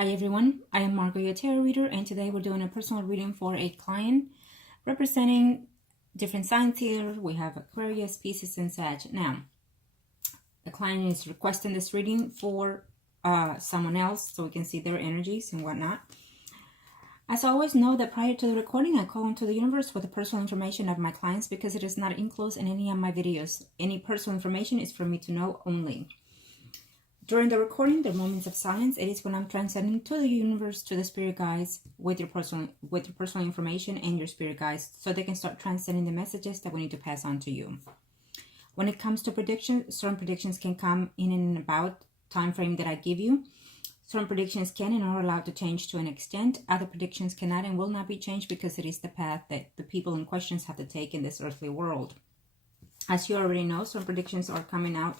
Hi everyone, I am Margot, your tarot reader, and today we're doing a personal reading for a client representing different signs here. We have Aquarius, Pisces, and Sag. Now, the client is requesting this reading for someone else so we can see their energies and whatnot. As always, know that prior to the recording, I call into the universe for the personal information of my clients because it is not enclosed in any of my videos. Any personal information is for me to know only. During the recording, there are moments of silence. It is when I'm transcending to the universe, to the spirit guides, with your personal information and your spirit guides, so they can start transcending the messages that we need to pass on to you. When it comes to predictions, certain predictions can come in and about time frame that I give you. Certain predictions can and are allowed to change to an extent. Other predictions cannot and will not be changed because it is the path that the people in questions have to take in this earthly world. As you already know, some predictions are coming out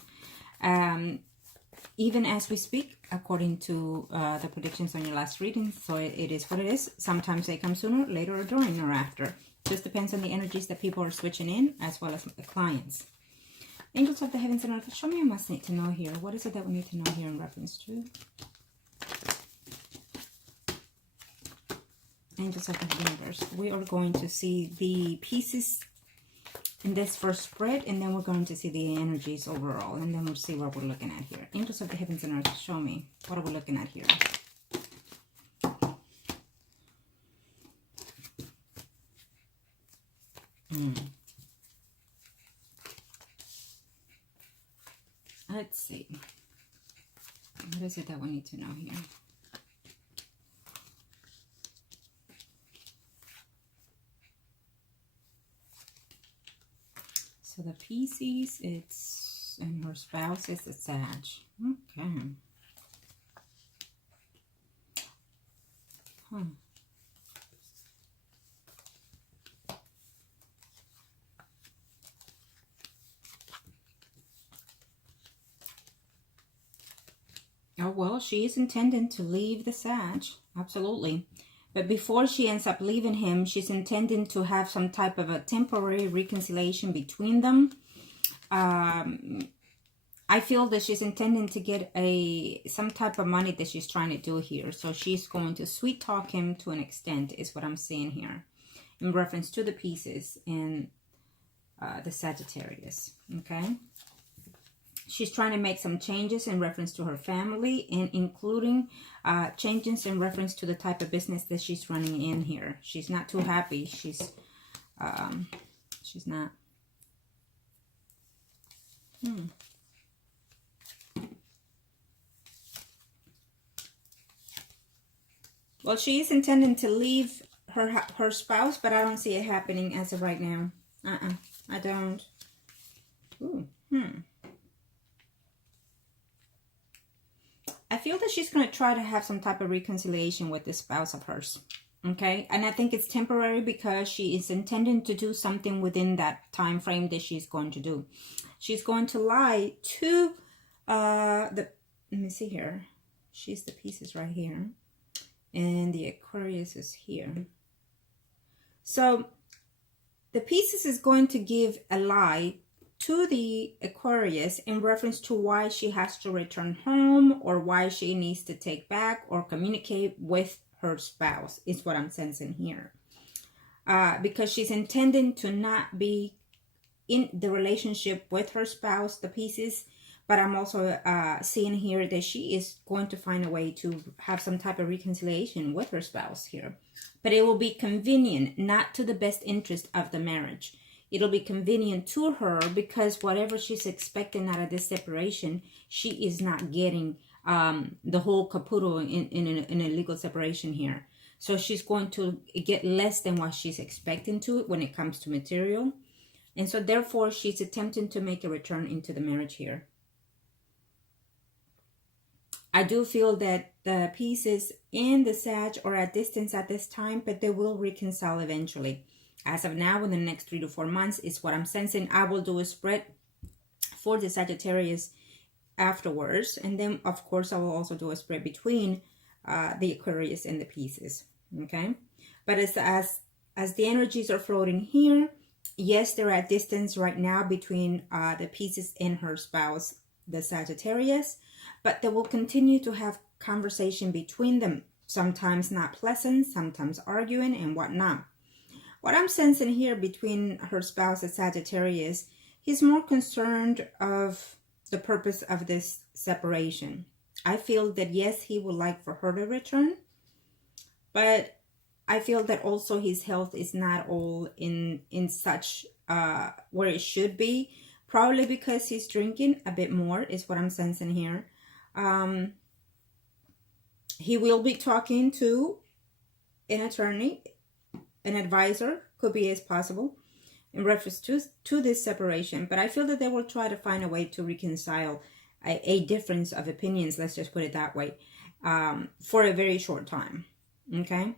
even as we speak, according to the predictions on your last reading. So it is what it is. Sometimes they come sooner, later, or during, or after. Just depends on the energies that people are switching in, as well as the clients. Angels of the heavens and earth, show me a must need to know here. What is it that we need to know here in reference to? Angels of the universe. We are going to see the pieces in this first spread, and then we're going to see the energies overall, and then we'll see what we're looking at here. Angels of the heavens and earth, show me. What are we looking at here? Let's see. What is it that we need to know here? So the Pisces, it's, and her spouse is the Sag. Okay. Huh. Oh, well, she is intending to leave the Sag. Absolutely. But before she ends up leaving him, she's intending to have some type of a temporary reconciliation between them. I feel that she's intending to get some type of money that she's trying to do here. So she's going to sweet talk him to an extent, is what I'm seeing here, in reference to the Pisces and the Sagittarius. Okay. She's trying to make some changes in reference to her family, and including changes in reference to the type of business that she's running in here. She's not too happy. She's not. Well, she is intending to leave her spouse, but I don't see it happening as of right now. I don't. Ooh, I feel that she's going to try to have some type of reconciliation with this spouse of hers. Okay? And I think it's temporary because she is intending to do something within that time frame that she's going to do. She's going to lie to let me see here. She's the Pisces right here. And the Aquarius is here. So the Pisces is going to give a lie to the Aquarius in reference to why she has to return home, or why she needs to take back or communicate with her spouse, is what I'm sensing here. Because she's intending to not be in the relationship with her spouse, the Pisces, but I'm also seeing here that she is going to find a way to have some type of reconciliation with her spouse here. But it will be convenient, not to the best interest of the marriage. It'll be convenient to her because whatever she's expecting out of this separation, she is not getting the whole caputo in a legal separation here. So she's going to get less than what she's expecting to when it comes to material. And so therefore, she's attempting to make a return into the marriage here. I do feel that the Pisces and the Sag are at distance at this time, but they will reconcile eventually. As of now, in the next 3 to 4 months is what I'm sensing. I will do a spread for the Sagittarius afterwards. And then, of course, I will also do a spread between the Aquarius and the Pisces. Okay? But as the energies are floating here, yes, they're at distance right now between the Pisces and her spouse, the Sagittarius. but they will continue to have conversation between them. Sometimes not pleasant, sometimes arguing and whatnot. What I'm sensing here between her spouse and Sagittarius, he's more concerned of the purpose of this separation. I feel that yes, he would like for her to return, but I feel that also his health is not all in such where it should be. Probably because he's drinking a bit more is what I'm sensing here. He will be talking to an attorney, an advisor, could be as possible, in reference to this separation. But I feel that they will try to find a way to reconcile a difference of opinions, let's just put it that way, for a very short time. Okay?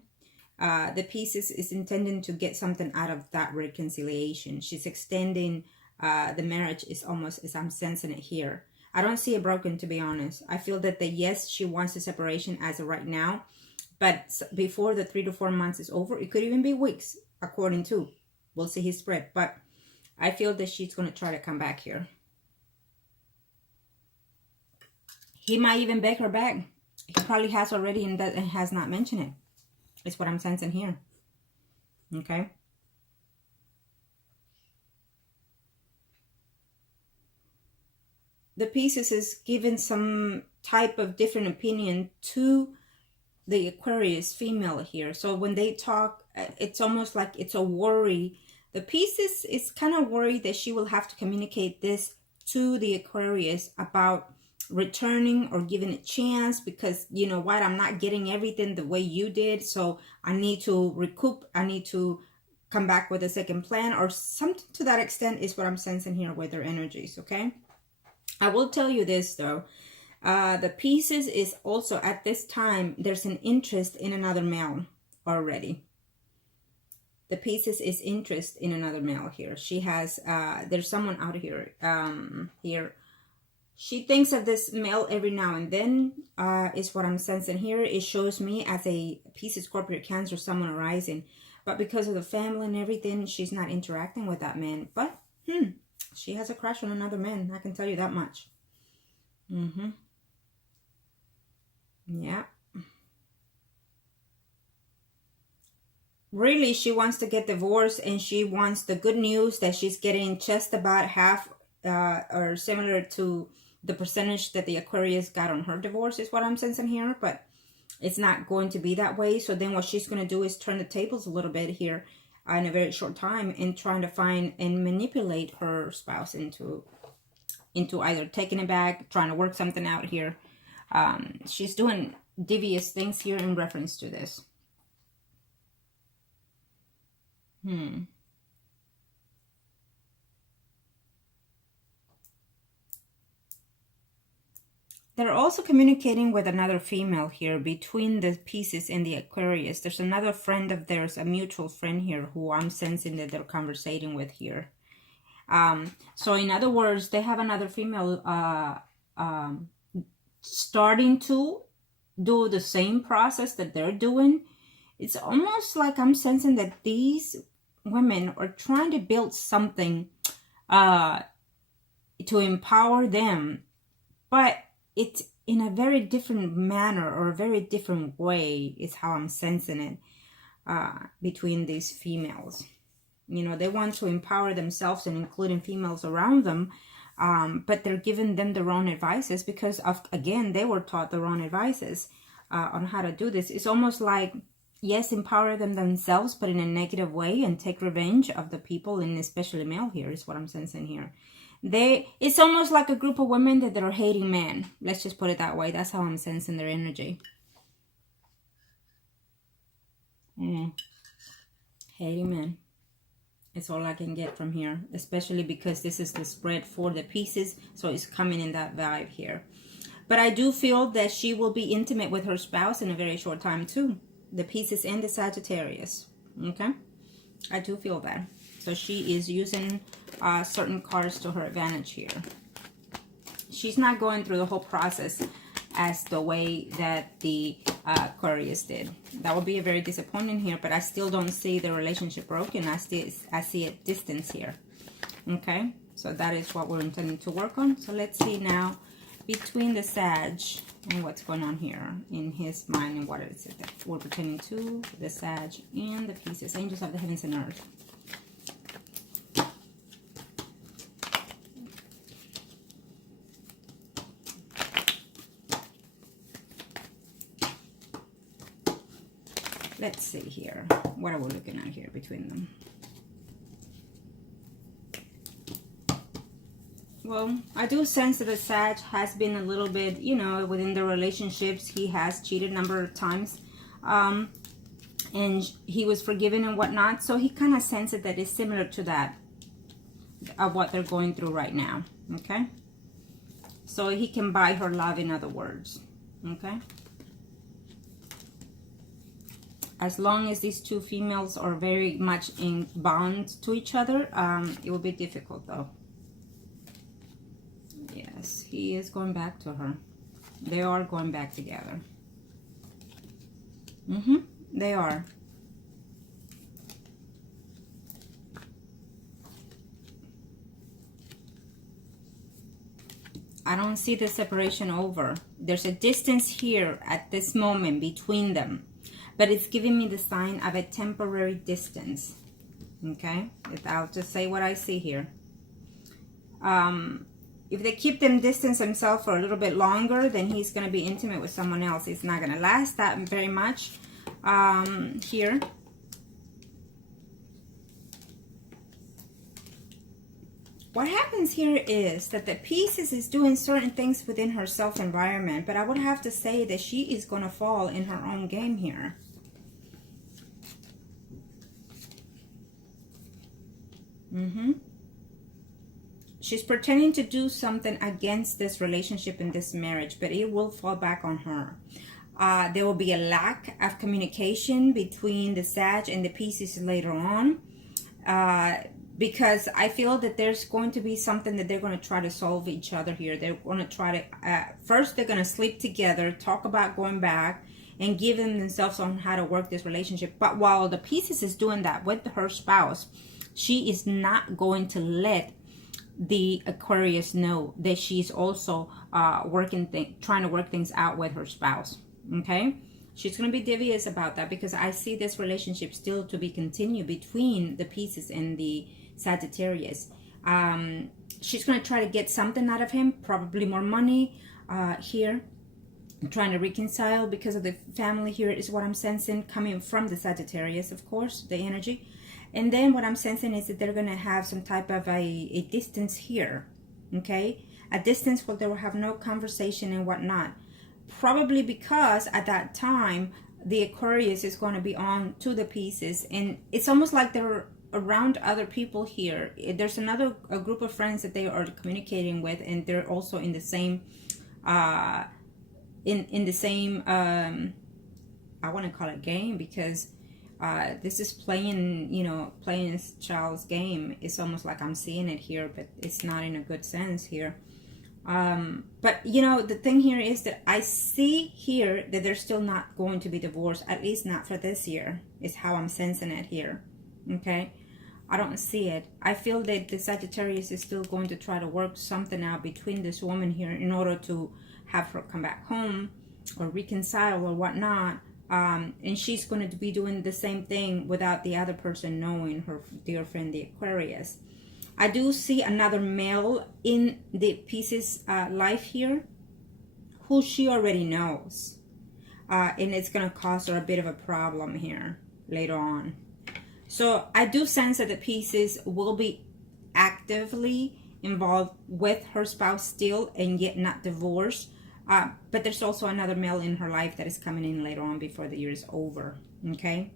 The Pisces is intending to get something out of that reconciliation. She's extending the marriage, is almost as I'm sensing it here. I don't see it broken, to be honest. I feel that yes, she wants a separation as of right now, but before the 3 to 4 months is over, it could even be weeks, according to, we'll see his spread. But I feel that she's going to try to come back here. He might even beg her back. He probably has already and has not mentioned it. It's what I'm sensing here. Okay. The Pisces is giving some type of different opinion to the Aquarius female here. So when they talk, it's almost like it's a worry. The Pisces is kind of worried that she will have to communicate this to the Aquarius about returning or giving a chance, because you know what, I'm not getting everything the way you did, so I need to recoup, I need to come back with a second plan, or something to that extent is what I'm sensing here with their energies. Okay, I will tell you this though, the Pisces is also at this time, there's an interest in another male already. The Pisces is interest in another male here. She has there's someone out here here. She thinks of this male every now and then, is what I'm sensing here. It shows me as a Pisces, Scorpio, Cancer, someone arising. But because of the family and everything, she's not interacting with that man. But, she has a crush on another man. I can tell you that much. Yeah. Really, she wants to get divorced, and she wants the good news that she's getting just about half or similar to the percentage that the Aquarius got on her divorce, is what I'm sensing here. But it's not going to be that way. So then what she's going to do is turn the tables a little bit here in a very short time, and trying to find and manipulate her spouse into either taking it back, trying to work something out here. She's doing devious things here in reference to this. They're also communicating with another female here between the Pisces and the Aquarius. There's another friend of theirs, a mutual friend here, who I'm sensing that they're conversating with here. So in other words, they have another female starting to do the same process that they're doing. It's almost like I'm sensing that these women are trying to build something to empower them, but it's in a very different manner or a very different way is how I'm sensing it between these females. You know, they want to empower themselves and including females around them, but they're giving them the wrong advices because of, again, they were taught the wrong advices on how to do this. It's almost like, yes, empower them themselves, but in a negative way, and take revenge of the people, and especially male here is what I'm sensing here. It's almost like a group of women that are hating men. Let's just put it that way. That's how I'm sensing their energy. Hating men. It's all I can get from here, especially because this is the spread for the Pisces, so it's coming in that vibe here. But I do feel that she will be intimate with her spouse in a very short time too. The Pisces and the Sagittarius. Okay? I do feel that. So she is using certain cards to her advantage here. She's not going through the whole process as the way that the Aquarius did. That would be a very disappointing here, but I still don't see the relationship broken. I see a distance here. Okay? So that is what we're intending to work on. So let's see now between the Sag and what's going on here in his mind, and what is it that we're pertaining to, the Sag and the Pisces, angels of the heavens and earth. Let's see here. What are we looking at here between them? Well, I do sense that the Sag has been a little bit, you know, within the relationships. He has cheated a number of times. And he was forgiven and whatnot. So he kind of senses that it's similar to that, of what they're going through right now. Okay? So he can buy her love, in other words. Okay? As long as these two females are very much in bond to each other, it will be difficult though. Yes, he is going back to her. They are going back together. They are. I don't see the separation over. There's a distance here at this moment between them. But it's giving me the sign of a temporary distance. Okay? I'll just say what I see here. If they keep them distance themselves for a little bit longer, then he's going to be intimate with someone else. It's not going to last that very much. Here. What happens here is that the Pisces is doing certain things within her self-environment, but I would have to say that she is going to fall in her own game here. She's pretending to do something against this relationship and this marriage, but it will fall back on her. There will be a lack of communication between the Sag and the Pisces later on. Because I feel that there's going to be something that they're going to try to solve each other here. They're going to try to, first they're going to sleep together, talk about going back, and give themselves on how to work this relationship. But while the Pisces is doing that with her spouse, she is not going to let the Aquarius know that she's also trying to work things out with her spouse. Okay? She's going to be devious about that, because I see this relationship still to be continued between the Pisces and the Sagittarius. She's going to try to get something out of him, probably more money here. I'm trying to reconcile because of the family here is what I'm sensing, coming from the Sagittarius, of course, the energy. And then what I'm sensing is that they're going to have some type of a distance here, okay? A distance where they will have no conversation and whatnot. Probably because at that time, the Aquarius is going to be on to the Pisces. And it's almost like they're around other people here. There's a group of friends that they are communicating with, and they're also in the same, I want to call it game, because this is playing, you know, playing this child's game. It's almost like I'm seeing it here, but it's not in a good sense here. But you know, the thing here is that I see here that they're still not going to be divorced, at least not for this year, is how I'm sensing it here. Okay, I don't see it. I feel that the Sagittarius is still going to try to work something out between this woman here in order to have her come back home or reconcile or whatnot. And she's going to be doing the same thing without the other person knowing, her dear friend, the Aquarius. I do see another male in the Pisces life here who she already knows. And it's going to cause her a bit of a problem here later on. So I do sense that the Pisces will be actively involved with her spouse still, and yet not divorced. But there's also another male in her life that is coming in later on before the year is over. Okay?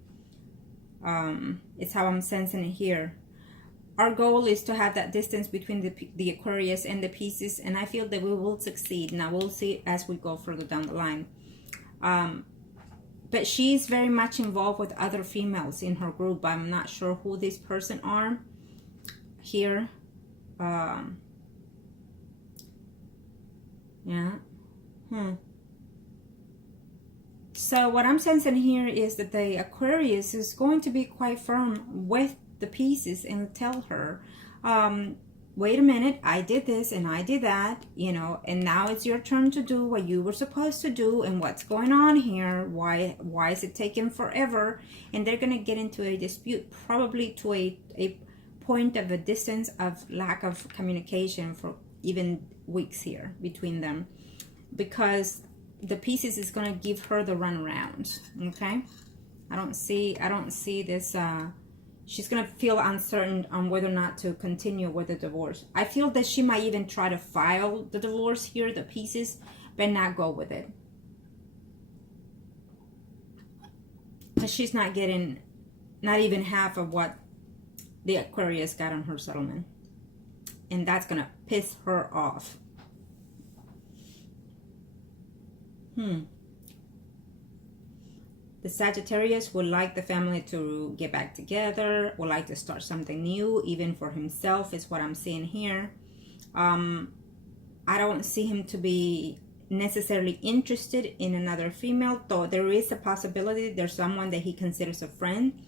It's how I'm sensing it here. Our goal is to have that distance between the Aquarius and the Pisces, and I feel that we will succeed. Now, we'll see as we go further down the line. But she's very much involved with other females in her group. I'm not sure who this person are here. Yeah. So what I'm sensing here is that the Aquarius is going to be quite firm with the Pisces and tell her wait a minute, I did this and I did that, you know, and now it's your turn to do what you were supposed to do, and what's going on here? Why is it taking forever? And they're gonna get into a dispute, probably to a point of a distance of lack of communication for even weeks here between them, because the Pisces is gonna give her the runaround. Okay, I don't see this. She's going to feel uncertain on whether or not to continue with the divorce. I feel that she might even try to file the divorce here, the Pisces, but not go with it. Because she's not getting not even half of what the Aquarius got on her settlement. And that's going to piss her off. The Sagittarius would like the family to get back together, would like to start something new, even for himself, is what I'm seeing here. I don't see him to be necessarily interested in another female, though there is a possibility there's someone that he considers a friend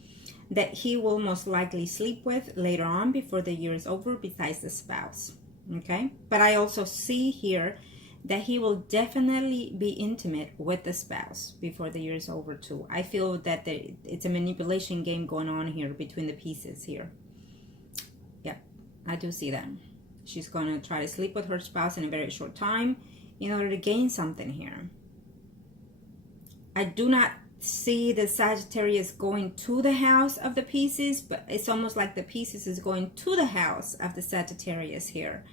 that he will most likely sleep with later on before the year is over, besides the spouse. Okay? But I also see here that he will definitely be intimate with the spouse before the year is over too. I feel that it's a manipulation game going on here between the pieces here. Yeah, I do see that. She's going to try to sleep with her spouse in a very short time in order to gain something here. I do not see the Sagittarius going to the house of the Pisces, but it's almost like the Pisces is going to the house of the Sagittarius here.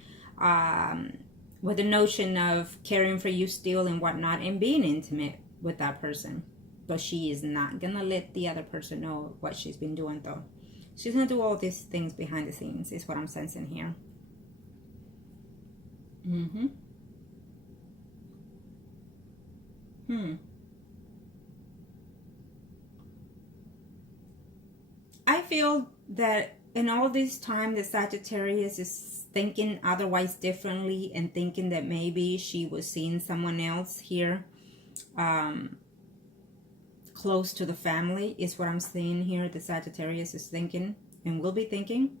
With the notion of caring for you still and whatnot, and being intimate with that person. But she is not gonna let the other person know what she's been doing, though. She's gonna do all these things behind the scenes, is what I'm sensing here. I feel that in all this time, the Sagittarius is thinking otherwise differently, and thinking that maybe she was seeing someone else here close to the family, is what I'm seeing here. The Sagittarius is thinking and will be thinking,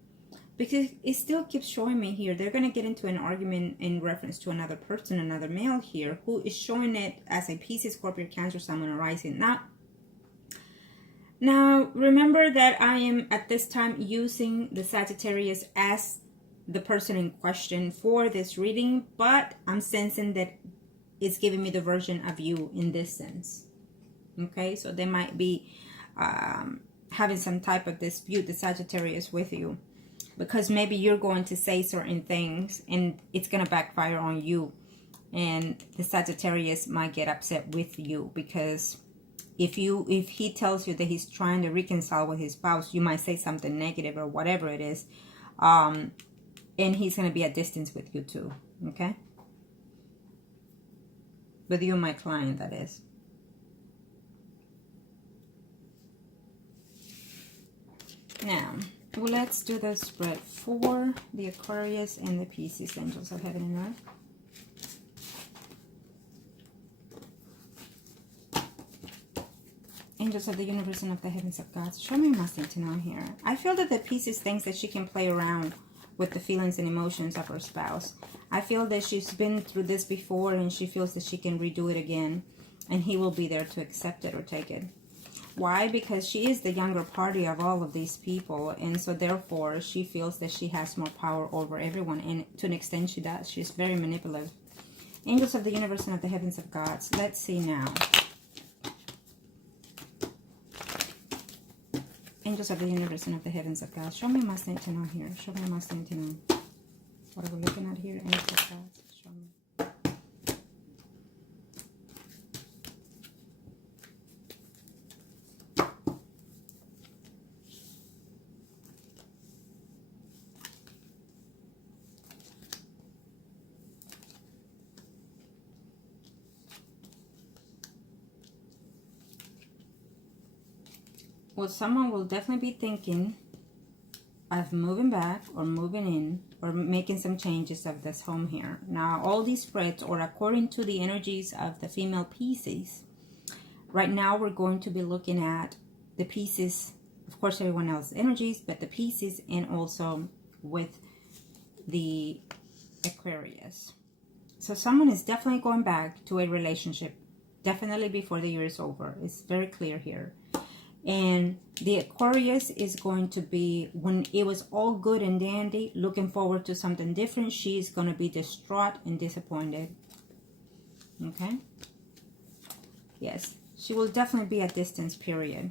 because it still keeps showing me here they're going to get into an argument in reference to another person, another male here, who is showing it as a Pisces, Scorpio, Cancer, Sun, Moon, Rising. Now remember that I am at this time using the Sagittarius as the person in question for this reading, but I'm sensing that it's giving me the version of you in this sense. Okay, so they might be having some type of dispute, the Sagittarius, with you, because maybe you're going to say certain things and it's going to backfire on you, and the Sagittarius might get upset with you, because if he tells you that he's trying to reconcile with his spouse, you might say something negative or whatever it is, and he's going to be at distance with you too. Okay, with you, my client, that is. Now let's do the spread for the Aquarius and the Pisces, angels of heaven and earth. Angels of the universe and of the heavens of God, show me my to know here. I feel that the Pisces thinks that she can play around with the feelings and emotions of her spouse. I feel that she's been through this before, and she feels that she can redo it again, and he will be there to accept it or take it. Why? Because she is the younger party of all of these people, and so therefore she feels that she has more power over everyone, and to an extent she does. She's very manipulative. Angels of the universe and of the heavens of God, let's see now. Angels of the universe and of the heavens of God, show me my stand to know here. Show me my stand to know. What are we looking at here? Angels of God, show me. Well, someone will definitely be thinking of moving back or moving in or making some changes of this home here. Now, all these spreads are according to the energies of the female Pisces. Right now, we're going to be looking at the Pisces, of course, everyone else's energies, but the Pisces, and also with the Aquarius. So someone is definitely going back to a relationship, definitely before the year is over. It's very clear here. And the Aquarius is going to be, when it was all good and dandy, looking forward to something different, she's going to be distraught and disappointed. Okay? Yes, she will definitely be at distance, period.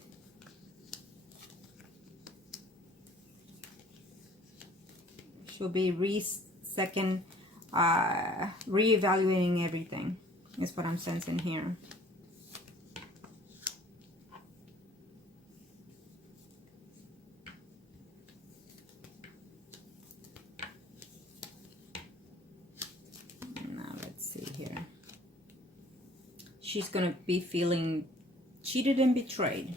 She'll be reevaluating everything, is what I'm sensing here. Now, let's see here. She's going to be feeling cheated and betrayed.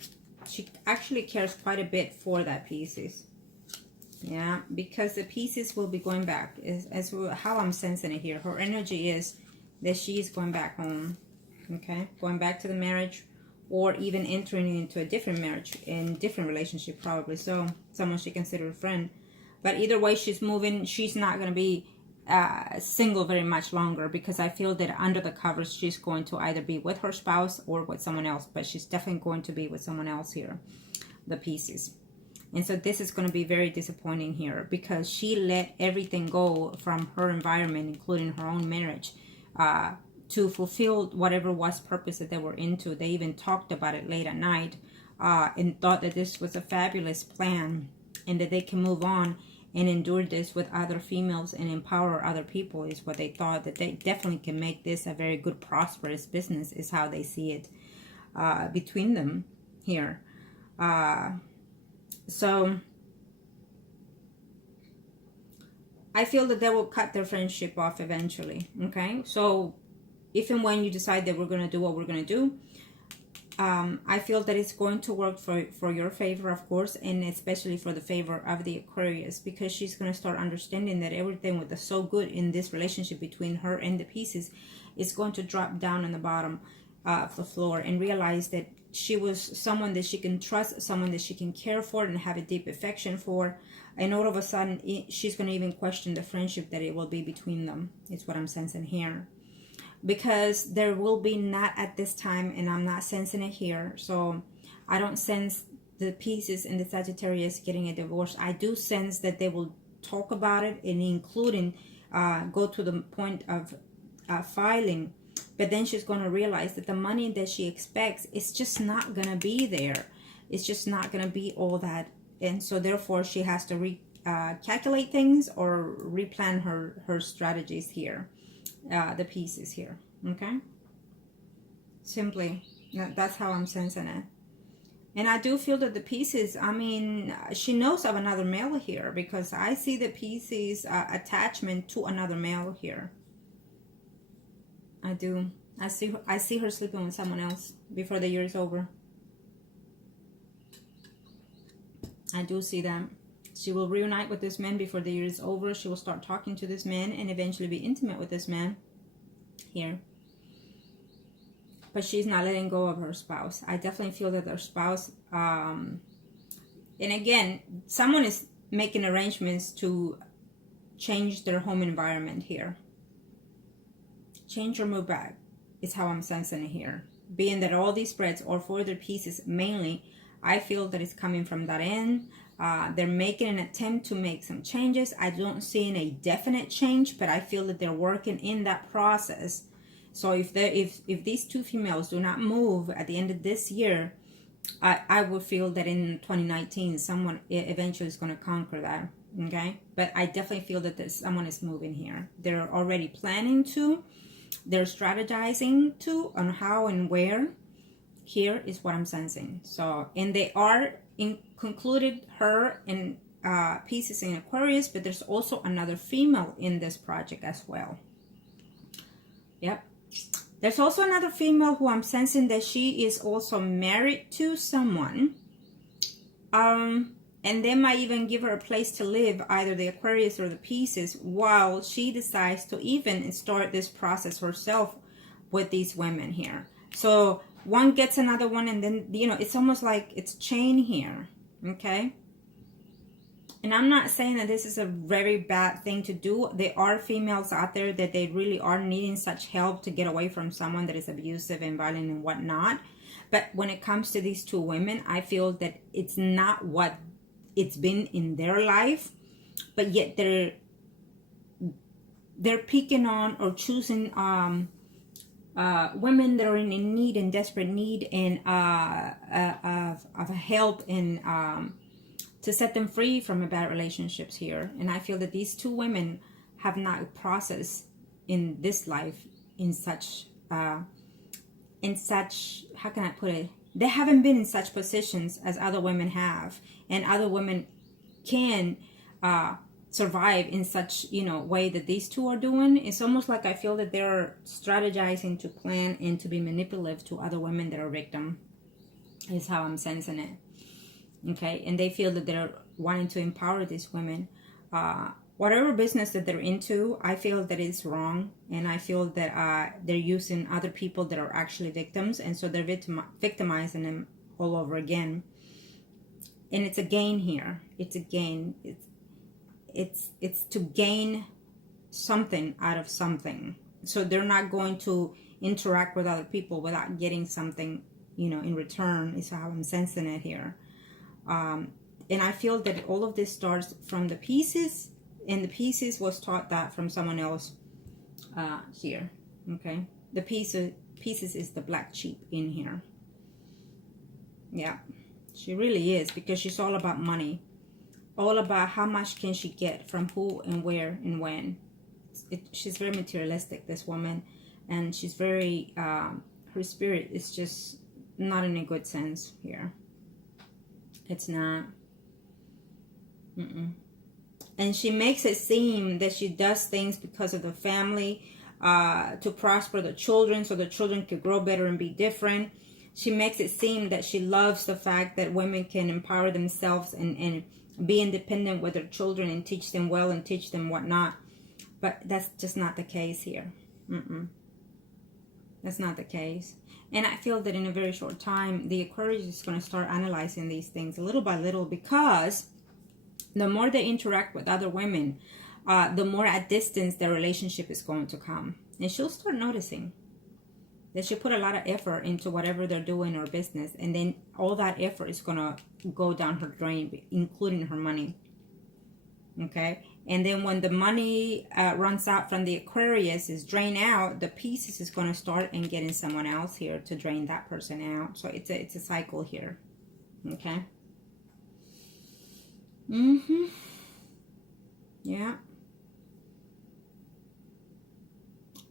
She actually cares quite a bit for that Pisces. Yeah, because the Pisces will be going back, as how I'm sensing it here. Her energy is that she is going back home, okay? Going back to the marriage, or even entering into a different marriage, in different relationship probably. So, someone she considered a friend. But either way, she's moving. She's not going to be single very much longer, because I feel that under the covers, she's going to either be with her spouse or with someone else. But she's definitely going to be with someone else here, the Pisces. And so this is going to be very disappointing here, because she let everything go from her environment, including her own marriage, to fulfill whatever was purpose that they were into. They even talked about it late at night and thought that this was a fabulous plan, and that they can move on and endure this with other females and empower other people, is what they thought. That they definitely can make this a very good, prosperous business, is how they see it between them here. So I feel that they will cut their friendship off eventually. Okay, so if and when you decide that we're going to do what we're going to do, I feel that it's going to work for your favor, of course, and especially for the favor of the Aquarius, because she's going to start understanding that everything with the so good in this relationship between her and the Pisces is going to drop down on the bottom of the floor, and realize that she was someone that she can trust, someone that she can care for and have a deep affection for. And all of a sudden, she's going to even question the friendship that it will be between them. It's what I'm sensing here. Because there will be not at this time, and I'm not sensing it here. So I don't sense the Pisces and the Sagittarius getting a divorce. I do sense that they will talk about it, and including go to the point of filing. But then she's going to realize that the money that she expects is just not going to be there. It's just not going to be all that. And so therefore she has to calculate things or replan her strategies here. The pieces here. Okay? Simply, that's how I'm sensing it. And I do feel that the Pisces, I mean, she knows of another male here, because I see the Pisces attachment to another male here. I do. I see her sleeping with someone else before the year is over. I do see that. She will reunite with this man before the year is over. She will start talking to this man and eventually be intimate with this man here. But she's not letting go of her spouse. I definitely feel that her spouse, and again, someone is making arrangements to change their home environment here. Change or move back is how I'm sensing it here. Being that all these spreads are for their pieces mainly, I feel that it's coming from that end. They're making an attempt to make some changes. I don't see a definite change, but I feel that they're working in that process. So if these two females do not move at the end of this year, I would feel that in 2019 someone eventually is going to conquer that. Okay, but I definitely feel that someone is moving here. They're already planning to. They're strategizing to on how and where. Here is what I'm sensing. So, and they are concluded her and Pisces in Aquarius, but there's also another female in this project as well. Yep. There's also another female who I'm sensing that she is also married to someone. And they might even give her a place to live, either the Aquarius or the Pisces, while she decides to even start this process herself with these women here. So one gets another one, and then, you know, it's almost like it's chain here. Okay? And I'm not saying that this is a very bad thing to do. There are females out there that they really are needing such help to get away from someone that is abusive and violent and whatnot. But when it comes to these two women, I feel that it's not what it's been in their life, but yet they're picking on or choosing women that are in need and desperate need and of help and to set them free from bad relationships here. And I feel that these two women have not processed in this life in such how can I put it? They haven't been in such positions as other women have, and other women can survive in such, you know, way that these two are doing. It's almost like I feel that they're strategizing to plan and to be manipulative to other women that are victim, is how I'm sensing it. Okay, and they feel that they're wanting to empower these women. Whatever business that they're into, I feel that it's wrong, and I feel that they're using other people that are actually victims, and so they're victimizing them all over again. And it's a gain here. It's a gain. It's to gain something out of something. So they're not going to interact with other people without getting something, you know, in return. Is how I'm sensing it here. And I feel that all of this starts from the Pisces, and the Pisces was taught that from someone else here. Okay, the Pisces is the black sheep in here. Yeah, she really is, because she's all about money, all about how much can she get from who and where and when. She's very materialistic, this woman, and she's very her spirit is just not in a good sense here. It's not. And she makes it seem that she does things because of the family, to prosper the children, so the children could grow better and be different. She makes it seem that she loves the fact that women can empower themselves and be independent with their children and teach them well and teach them whatnot. But that's just not the case here. That's not the case. And I feel that in a very short time, the Aquarius is going to start analyzing these things little by little, because the more they interact with other women, the more at distance their relationship is going to come. And she'll start noticing that she put a lot of effort into whatever they're doing or business, and then all that effort is going to go down her drain, including her money. Okay? And then when the money runs out from the Aquarius, is drained out, the Pisces is going to start and getting someone else here to drain that person out. So it's a cycle here. Okay? Yeah.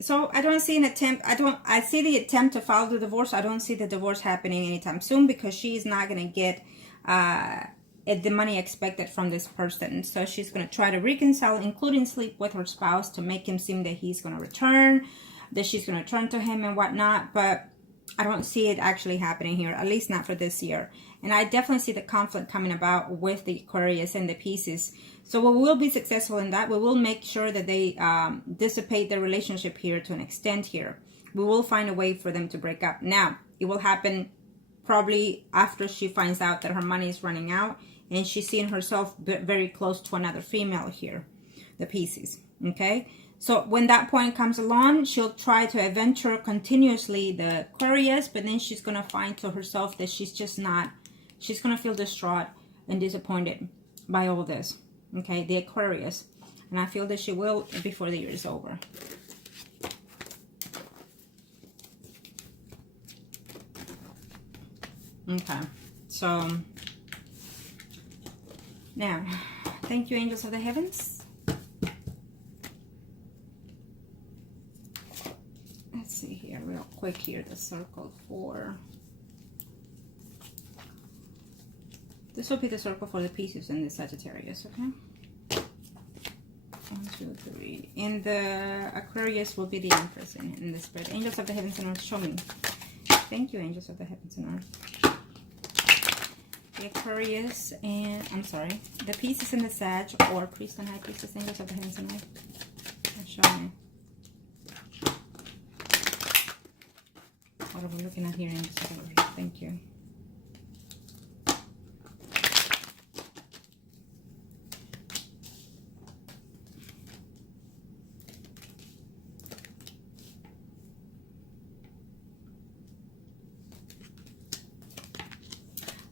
So I don't see an attempt. I see the attempt to file the divorce. I don't see the divorce happening anytime soon, because she's not going to get the money expected from this person. So she's going to try to reconcile, including sleep with her spouse, to make him seem that he's going to return, that she's going to turn to him and whatnot. But I don't see it actually happening here, at least not for this year. And I definitely see the conflict coming about with the Aquarius and the Pisces. So we will be successful in that. We will make sure that they dissipate their relationship here to an extent here. We will find a way for them to break up. Now, it will happen probably after she finds out that her money is running out, and she's seeing herself very close to another female here, the Pisces. Okay? So when that point comes along, she'll try to adventure continuously the Aquarius, but then she's going to find to herself that she's just not, she's going to feel distraught and disappointed by all this. Okay, the Aquarius. And I feel that she will before the year is over. Okay, so now, thank you, angels of the heavens. Let's see here real quick here, the circle for, this will be the circle for the Pisces and the Sagittarius, okay? 1, 2, 3. And the Aquarius will be the Empress in the spread. Angels of the heavens and earth, show me. Thank you, angels of the heavens and earth. The Aquarius and, I'm sorry, the Pisces and the Sag, or Priest and High Priestess, angels of the heavens and earth. Show me. What are we looking at here, angels of the earth? Thank you.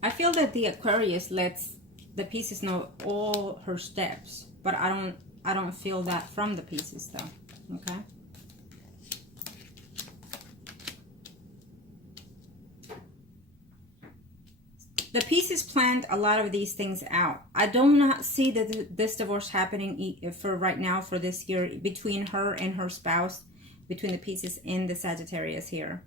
I feel that the Aquarius lets the Pisces know all her steps, but I don't feel that from the Pisces though. Okay. The Pisces planned a lot of these things out. I do not see that this divorce happening for right now, for this year, between her and her spouse, between the Pisces and the Sagittarius here.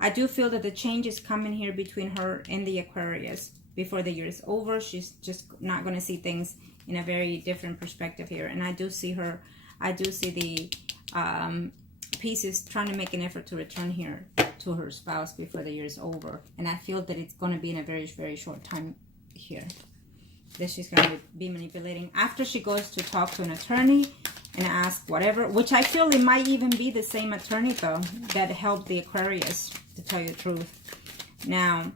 I do feel that the change is coming here between her and the Aquarius before the year is over. She's just not going to see things in a very different perspective here. And I do see the Pisces trying to make an effort to return here to her spouse before the year is over. And I feel that it's going to be in a very, very short time here that she's going to be manipulating. After she goes to talk to an attorney and ask whatever, which I feel it might even be the same attorney though that helped the Aquarius, to tell you the truth. Now,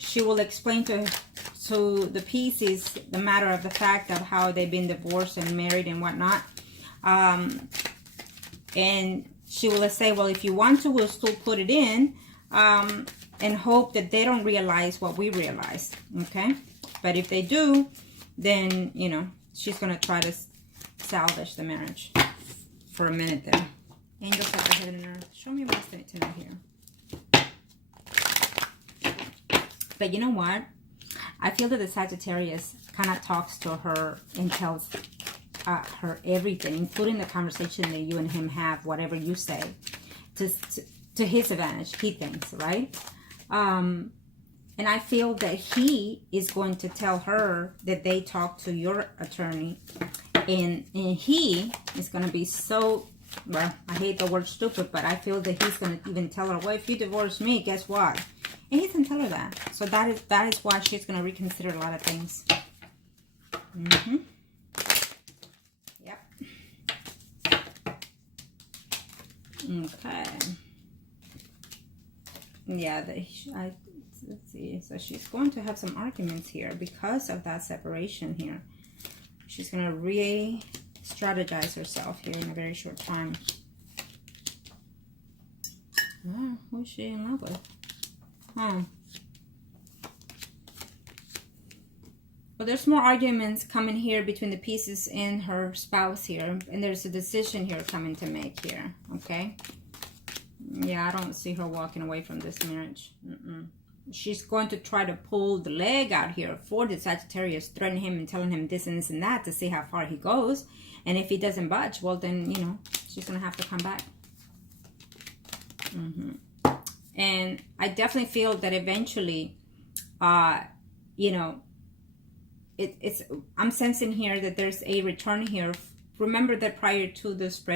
she will explain to the Pisces the matter of the fact of how they've been divorced and married and whatnot. And she will say, well, if you want to, we'll still put it in, and hope that they don't realize what we realize, okay? But if they do, then, you know, she's going to try to salvage the marriage for a minute there. Angels of the heaven and earth, show me what's there tonight here. But you know what? I feel that the Sagittarius kind of talks to her and tells her everything, including the conversation that you and him have, whatever you say, to his advantage, he thinks, right? And I feel that he is going to tell her that they talked to your attorney, and he is going to be so, well, I hate the word stupid, but I feel that he's going to even tell her, well, if you divorce me, guess what? And he doesn't tell her that. So that is why she's going to reconsider a lot of things. Okay. Yeah, let's see. So she's going to have some arguments here because of that separation here. She's going to re-strategize herself here in a very short time. Oh, who's she in love with? Huh. But there's more arguments coming here between the Pisces and her spouse here. And there's a decision here coming to make here. Okay? Yeah, I don't see her walking away from this marriage. She's going to try to pull the leg out here for the Sagittarius, threatening him and telling him this and this and that to see how far he goes. And if he doesn't budge, well then, you know, she's going to have to come back. And I definitely feel that eventually, you know, I'm sensing here that there's a return here. Remember that prior to the spread